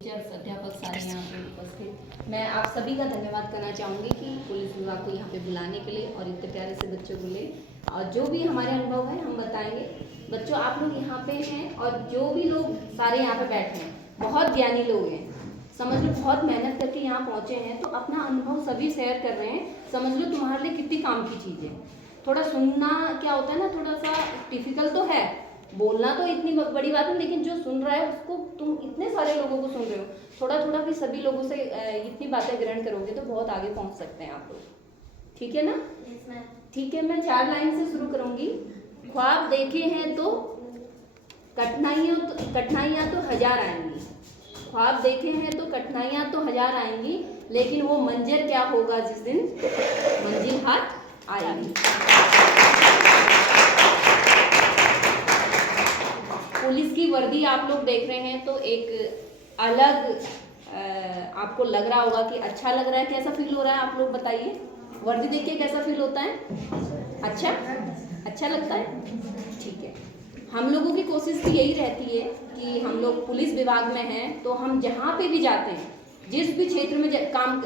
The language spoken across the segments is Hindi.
टीचर्स, अध्यापक सारे यहाँ पे उपस्थित, मैं आप सभी का धन्यवाद करना चाहूँगी कि पुलिस विभाग को यहाँ पे बुलाने के लिए और इतने प्यारे से बच्चों को ले और जो भी हमारे अनुभव है हम बताएंगे। बच्चों आप लोग यहाँ पे हैं और जो भी लोग सारे यहाँ पे बैठे हैं बहुत ज्ञानी लोग हैं, समझ लो बहुत मेहनत करके यहाँ पहुँचे हैं, तो अपना अनुभव सभी शेयर कर रहे हैं। समझ लो तुम्हारे लिए कितनी काम की चीज़ है। थोड़ा सुनना क्या होता है ना, थोड़ा सा डिफिकल्ट तो है, बोलना तो इतनी बड़ी बात है, लेकिन जो सुन रहा है उसको, तुम इतने सारे लोगों को सुन रहे हो, थोड़ा थोड़ा भी सभी लोगों से इतनी बातें ग्रहण करोगे तो बहुत आगे पहुंच सकते हैं आप लोग। ठीक है ना? ठीक है, मैं 4 लाइन से शुरू करूंगी। ख्वाब देखे हैं तो कठिनाइयाँ तो हजार आएंगी। ख्वाब देखे हैं तो कठिनाइयाँ तो हजार आएंगी, लेकिन वो मंजर क्या होगा जिस दिन मंजिल हाथ आएगी। पुलिस की वर्दी आप लोग देख रहे हैं तो एक अलग आपको लग रहा होगा कि अच्छा लग रहा है। कैसा फील हो रहा है आप लोग बताइए? वर्दी देख के कैसा फील होता है? अच्छा लगता है? ठीक है, हम लोगों की कोशिश भी यही रहती है कि हम लोग पुलिस विभाग में हैं तो हम जहाँ पे भी जाते हैं, जिस भी क्षेत्र में काम,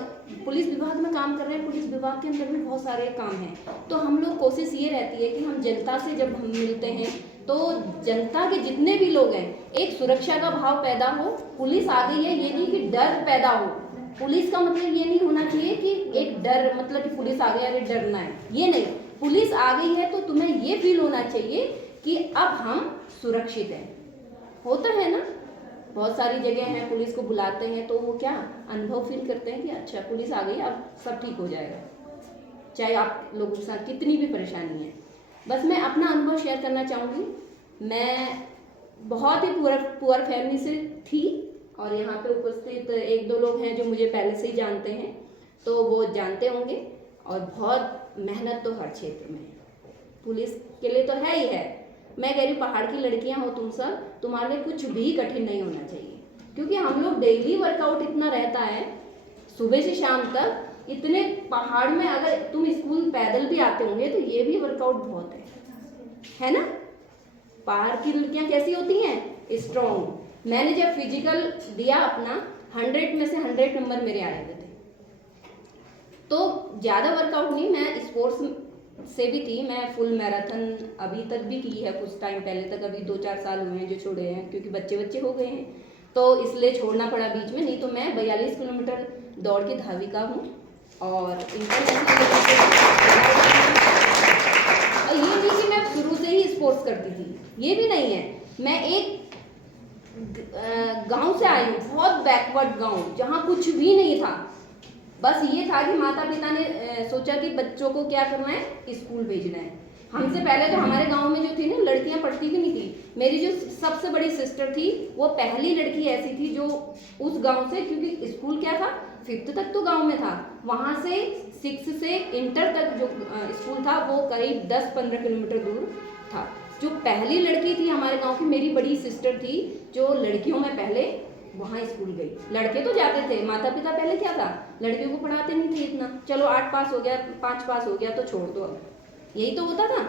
पुलिस विभाग में काम कर रहे हैं, पुलिस विभाग के अंदर भी बहुत सारे काम हैं, तो हम लोग कोशिश ये रहती है कि हम जनता से जब हम मिलते हैं तो जनता के जितने भी लोग हैं एक सुरक्षा का भाव पैदा हो। पुलिस आ गई है ये नहीं कि डर पैदा हो, पुलिस का मतलब ये नहीं होना चाहिए कि एक डर, मतलब कि पुलिस आ गई अरे डरना है, ये नहीं। पुलिस आ गई है तो तुम्हें ये फील होना चाहिए कि अब हम सुरक्षित हैं। होता है ना, बहुत सारी जगह हैं पुलिस को बुलाते हैं तो वो क्या अनुभव फील करते हैं कि अच्छा पुलिस आ गई अब सब ठीक हो जाएगा, चाहे आप लोगों के साथ कितनी भी परेशानी है। बस मैं अपना अनुभव शेयर करना चाहूँगी। मैं बहुत ही पुअर फैमिली से थी और यहाँ पे उपस्थित 1-2 लोग हैं जो मुझे पहले से ही जानते हैं तो वो जानते होंगे। और बहुत मेहनत तो हर क्षेत्र में है, पुलिस के लिए तो है ही है। मैं कह रही पहाड़ की लड़कियां हो तुम सब, तुम्हारे लिए कुछ भी कठिन नहीं होना चाहिए, क्योंकि हम लोग डेली वर्कआउट इतना रहता है सुबह से शाम तक। इतने पहाड़ में अगर तुम स्कूल पैदल भी आते होंगे तो ये भी वर्कआउट बहुत है ना? पहाड़ की लड़कियां कैसी होती हैं? स्ट्रॉन्ग। मैंने जब फिजिकल दिया अपना 100 में से 100 नंबर मेरे आए हुए थे। तो ज़्यादा वर्कआउट नहीं, मैं स्पोर्ट्स से भी थी, मैं फुल मैराथन अभी तक भी की है, कुछ टाइम पहले तक। अभी 2-4 साल हुए हैं जो छोड़े हैं क्योंकि बच्चे हो गए हैं तो इसलिए छोड़ना पड़ा बीच में, नहीं तो मैं 42 किलोमीटर दौड़ की धाविका हूँ। और इंटरनेशनल ये नहीं कि मैं शुरू से ही स्पोर्ट्स करती थी, ये भी नहीं है। मैं एक गांव से आई हूँ, बहुत बैकवर्ड गांव जहाँ कुछ भी नहीं था। बस ये था कि माता पिता ने सोचा कि बच्चों को क्या करना है, स्कूल भेजना है। हमसे पहले तो हमारे गांव में जो थी ना लड़कियां पढ़ती भी नहीं थी। मेरी जो सबसे बड़ी सिस्टर थी वो पहली लड़की ऐसी थी जो उस गांव से, क्योंकि स्कूल क्या था 5th तक तो गांव में था, वहां से 6 से इंटर तक जो स्कूल था वो करीब 10-15 किलोमीटर दूर था। जो पहली लड़की थी हमारे गाँव की, मेरी बड़ी सिस्टर थी जो लड़कियों में पहले वहाँ स्कूल गई। लड़के तो जाते थे, माता पिता पहले क्या था लड़कियों को पढ़ाते नहीं थे इतना, चलो 8 पास हो गया 5 पास हो गया तो छोड़ दो, यही तो होता था।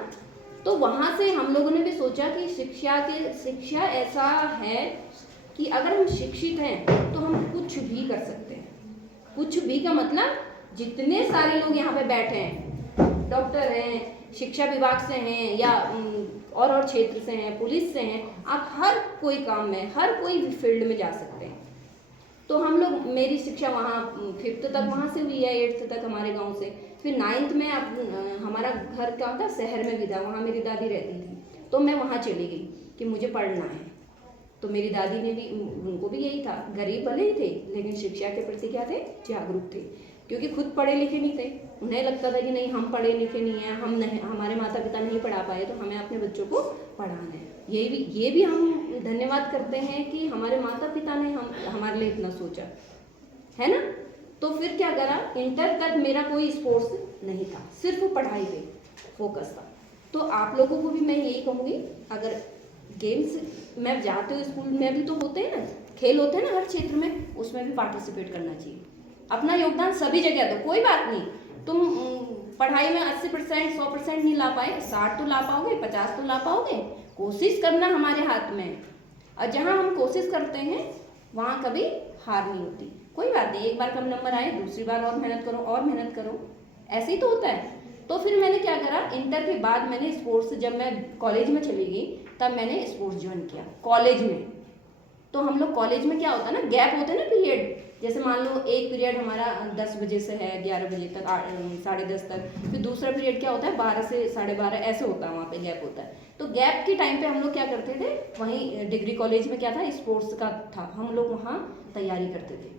तो वहाँ से हम लोगों ने भी सोचा कि शिक्षा ऐसा है कि अगर हम शिक्षित हैं तो हम कुछ भी कर सकते हैं। कुछ भी का मतलब जितने सारे लोग यहाँ पे बैठे हैं, डॉक्टर हैं, शिक्षा विभाग से हैं या और क्षेत्र से हैं, पुलिस से हैं, आप हर कोई काम में, हर कोई भी फील्ड में जा सकते हैं। तो हम लोग, मेरी शिक्षा वहाँ 5th तक वहाँ से हुई है, 8th तक हमारे गांव से। फिर 9th में हमारा घर क्या था शहर में भी था, वहाँ मेरी दादी रहती थी तो मैं वहाँ चली गई कि मुझे पढ़ना है। तो मेरी दादी ने भी, उनको भी यही था, गरीब भले ही थे लेकिन शिक्षा के प्रति क्या थे, जागरूक थे, क्योंकि खुद पढ़े लिखे नहीं थे। उन्हें लगता था कि नहीं हम पढ़े लिखे नहीं हैं, हम नहीं, हमारे माता पिता नहीं पढ़ा पाए तो हमें अपने बच्चों को पढ़ाना है। ये भी हम धन्यवाद करते हैं कि हमारे माता पिता ने हमारे लिए इतना सोचा है ना। तो फिर क्या करा, इंटर तक मेरा कोई स्पोर्ट्स नहीं था, सिर्फ पढ़ाई पे फोकस था। तो आप लोगों को भी मैं यही कहूँगी, अगर गेम्स में जाते हो, स्कूल में भी तो होते हैं ना, खेल होते हैं ना हर क्षेत्र में, उसमें भी पार्टिसिपेट करना चाहिए। अपना योगदान सभी जगह दो, कोई बात नहीं तुम पढ़ाई में 80% 100% नहीं ला पाए, 60 तो ला पाओगे, 50 तो ला पाओगे। कोशिश करना हमारे हाथ में। और जहाँ हम कोशिश करते हैं वहाँ कभी हार नहीं होती। कोई बात नहीं, एक बार कम नंबर आए, दूसरी बार और मेहनत करो और मेहनत करो, ऐसे ही तो होता है। तो फिर मैंने क्या करा, इंटर के बाद मैंने स्पोर्ट्स, जब मैं कॉलेज में चली गई तब मैंने स्पोर्ट्स ज्वाइन किया कॉलेज में। तो हम लोग कॉलेज में क्या होता है ना, गैप होते हैं ना पीरियड, जैसे मान लो एक पीरियड हमारा 10 बजे से है 11 बजे तक, 10:30 तक, फिर दूसरा पीरियड क्या होता है 12 से 12:30, ऐसे होता है, वहाँ पे गैप होता है। तो गैप के टाइम पे हम लोग क्या करते थे, वहीं डिग्री कॉलेज में क्या था, स्पोर्ट्स का था, हम लोग वहाँ तैयारी करते थे।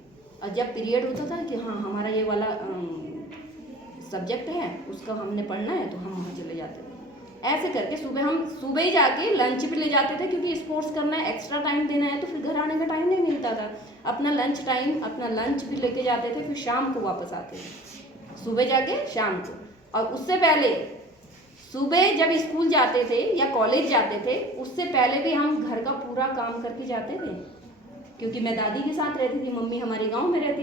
और जब पीरियड होता था कि हाँ हमारा ये वाला सब्जेक्ट है, उसका हमने पढ़ना है, तो हम वहाँ चले जाते थे। ऐसे करके सुबह ही जाके लंच भी ले जाते थे, क्योंकि स्पोर्ट्स करना है, एक्स्ट्रा टाइम देना है, तो फिर घर आने का टाइम नहीं मिलता था। अपना लंच भी लेके जाते थे, फिर शाम को वापस आते थे, सुबह जाके शाम को। और उससे पहले सुबह जब स्कूल जाते थे या कॉलेज जाते थे, उससे पहले भी हम घर का पूरा काम करके जाते थे, क्योंकि मैं दादी के साथ रहती थी, मम्मी हमारी गाँव में रहती